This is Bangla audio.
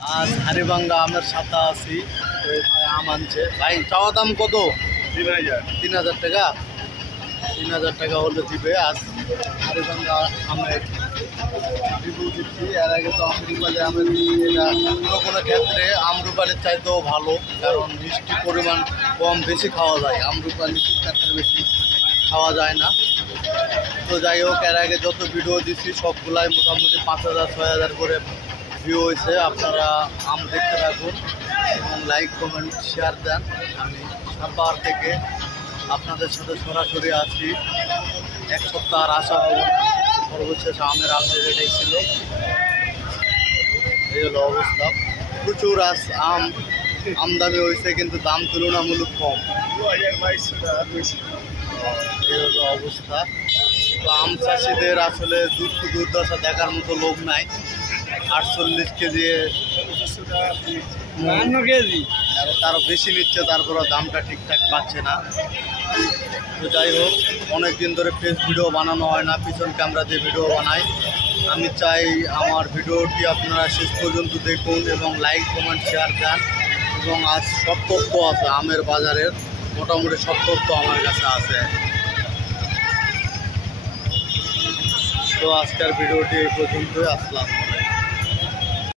আজ হাড়িভাঙ্গা আমের সাথে আছি। ওই ভাই আম আনছে। ভাই চাওয়া দাম কত? 3000 টাকা। 3000 টাকা হলে দিবে। আজ হাড়িভাঙ্গা আমের রিভিউ দিচ্ছি। এর আগে তো আমরুপালি আমের এটা কোনো কোনো ক্ষেত্রে আমরুপালির চাইতেও ভালো, কারণ মিষ্টি পরিমাণ কম, বেশি খাওয়া যায়। আমরুপালি ক্ষেত্রে বেশি খাওয়া যায় না। তো যাই হোক, এর আগে যত ভিডিও দিচ্ছি সবগুলাই মোটামুটি 5000 6000 করে ভিউ হয়েছে। আপনারা আম দেখতে থাকুন এবং লাইক কমেন্ট শেয়ার দেন। আমি সাপাহার থেকে আপনাদের সাথে সরাসরি আছি। এক সপ্তাহ আর আসা হবে। সর্বশেষ আমের আপডেট এটাই ছিল। এই হলো অবস্থা। প্রচুর আমদানি হয়েছে, কিন্তু দাম তুলনামূলক কম। এই হলো অবস্থা। তো আম চাষিদের আসলে দুঃখ দুর্দশা দেখার মতো লোক নাই। 48 কেজি 52 কেজি তারও বেশি নিচ্ছে, তারপরে দামটা ঠিকঠাক পাচ্ছে না। তো যাই হোক, অনেক দিন ধরে ফেস ভিডিও বানানো হয় না, পিছন ক্যামেরা দিয়ে ভিডিও বানাই। আমি চাই আমার ভিডিওটি আপনারা শেষ পর্যন্ত দেখুন এবং লাইক কমেন্ট শেয়ার দেন। এবং আজ সব তথ্য আছে আমের বাজারের, মোটামুটি সব তথ্য আমার কাছে আছে। তো আজকের ভিডিওটি এই পর্যন্তই। আসসালামু আলাইকুম।